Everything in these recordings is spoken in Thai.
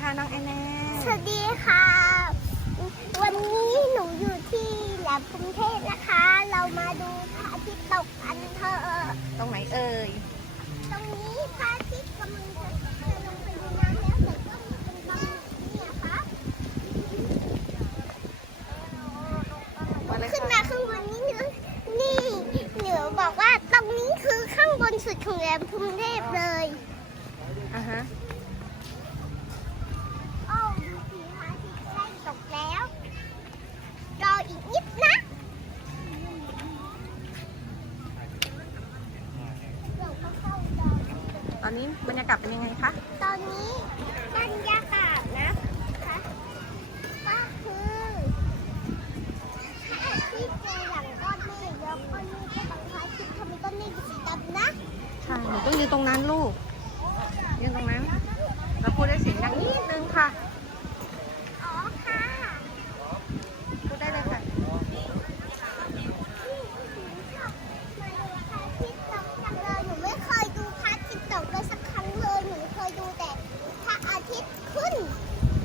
คะน้องแอนแน่สวัสดีค่ะ วันนี้หนูอยู่ที่แหลมกรุงเทพนะคะ เรามาดูพระอาทิตย์ตกกันเถอะตรงไหนเอ่ย ตรงนี้พระอาทิตย์กำลังจะจะลงไปในน้ำแล้วแต่ก็มีเป็นบางเนี่ยค่ะมาเลยขึ้นค่ะมาข้างบนนี้นึงนี่หนูบอกว่าตรงนี้คือข้างบนสุดของแหลมกรุงเทพเลยอะฮะ โอ้ดูสิพระอาทิตย์ใกล้ตกแล้ว รออีกนิดนะเราก็เข้าดาว ต อนนี้บรรยากาศเป็นยังไงคะ ตอนนี้บรรยากาศนะคะก็คือพระอาทิตย์อยู่หลังก้อนเมฆแล้วก้อนเมฆก็บังพระอาทิตย์ทำไมก้อนเมฆเป็นสีดำนะใช่หนูต้องยืนตรงนั้นลูกยืนตรงนั้น แล้วพูดได้เสียงดังนิดนึงค่ะ อ๋อค่ะ พูดได้เลยค่ะ นี่หนูชอบมาดูพระอาทิตย์ตกจังเลยหนูไม่เคยดูพระอาทิตย์ตกเลยสักครั้งเลยหนูเคยดูแต่พระอาทิตย์ขึ้น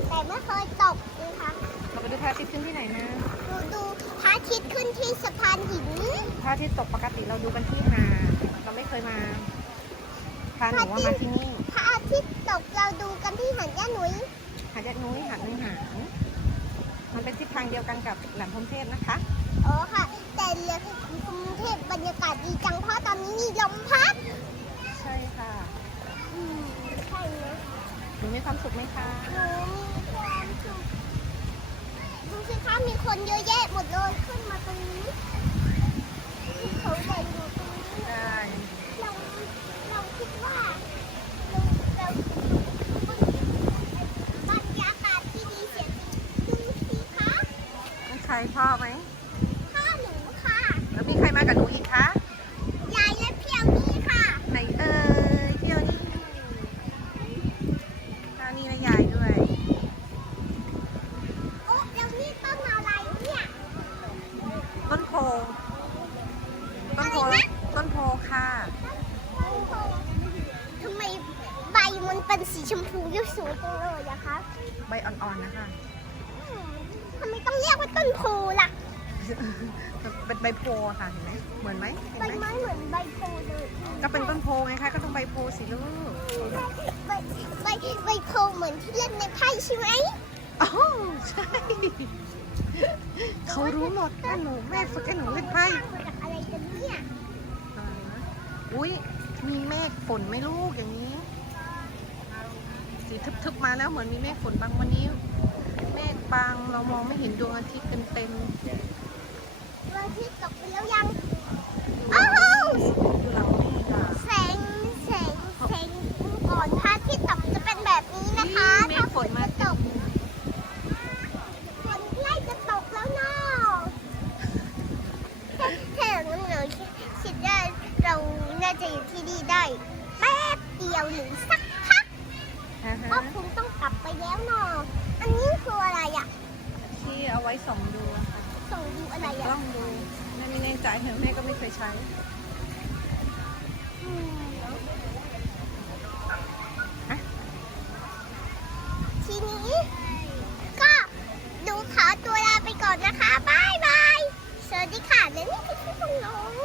แต่ไม่เคยตกนะคะ เราไปดูพระอาทิตย์ขึ้นที่ ไหนนะหนูดูพระอาทิตย์ขึ้นที่สะพานหินพระอาทิตย์ตกปกติเราดูกันที่หาดเราไม่เคยมาพาหนูว่ามาที่นี่พระอาทิตย์ตกเราดูกันที่หันย่าหนุยหาดยักษ์นุ้ยหาดนุ้ยหางมันเป็นทิศทางเดียวกันกับแหลมพรหมเทพนะคะอ๋อค่ะ แต่เรือกรุงเทพบรรยากาศดีจังเพราะตอนนี้มีลมพัดใช่ค่ะอืมใช่ไหมหนูมีความสุขไหมคะหนูมีความสุขดู สิคะมีคนเยอะแยะหมดเลยขึ้นมาตรงนี้เขาเดินอยู่ตรงนี้ได้ เราเราคิดว่าเราเราบรรยากาศที่ดีเสียจริงดูสิคะ ต้องใช้พ่อไหม พ่อหนูค่ะ แล้วมีใครมากับหนูอีกคะ ยายและเพียวนี่ค่ะ ไหนเอ่ยเที่ยวนี่ตานี่นะยายด้วย โอ๊ะแล้วนี่ต้นอะไรเนี่ย ต้นโพ ต้นโพอะไรนะต้นโพค่ะต้นโพทำไมใบมันเป็นสีชมพูยกสูงจังเลยอะคะใบอ่อนๆนะคะอืมทำไมต้องเรียกว่าต้นโพล่ะเป็นใบโพอะค่ะเห็นไหมเหมือนไหมเห็นใบไหมไม้เหมือนใบโพเลยก็เป็นต้นโพไงคะก็ต้องใบโพสิลูกใบใบใบโพเหมือนที่เล่นในไพ่ใช่ไหมอ๋อใช่เขารู้หมดว่าหนูแม่ฝึกให้หนูเล่นไพ่ เมฆฝนไม่ลูกอย่างนี้ สีทึบๆมาแล้วเหมือนมีเมฆฝนบางวันนี้ เมฆบางเรามองไม่เห็นดวงอาทิตย์เต็มวันอาทิตย์ตกไปแล้วยัง จะอยู่ที่นี่ได้แป๊บเดียวหรือสักพักก็คงต้องกลับไปแล้วเนอะอันนี้คืออะไรอะที่เอาไว้ส่องดูอะคะส่องดูอะไรอะล่องดูแม่ไม่แน่ใจเหรอแม่ก็ไม่เคยใช้ทีนี้ก็ดูขอตัวลาไปก่อนนะคะบายบายสวัสดีค่ะและนี่คือพี่คุณลุง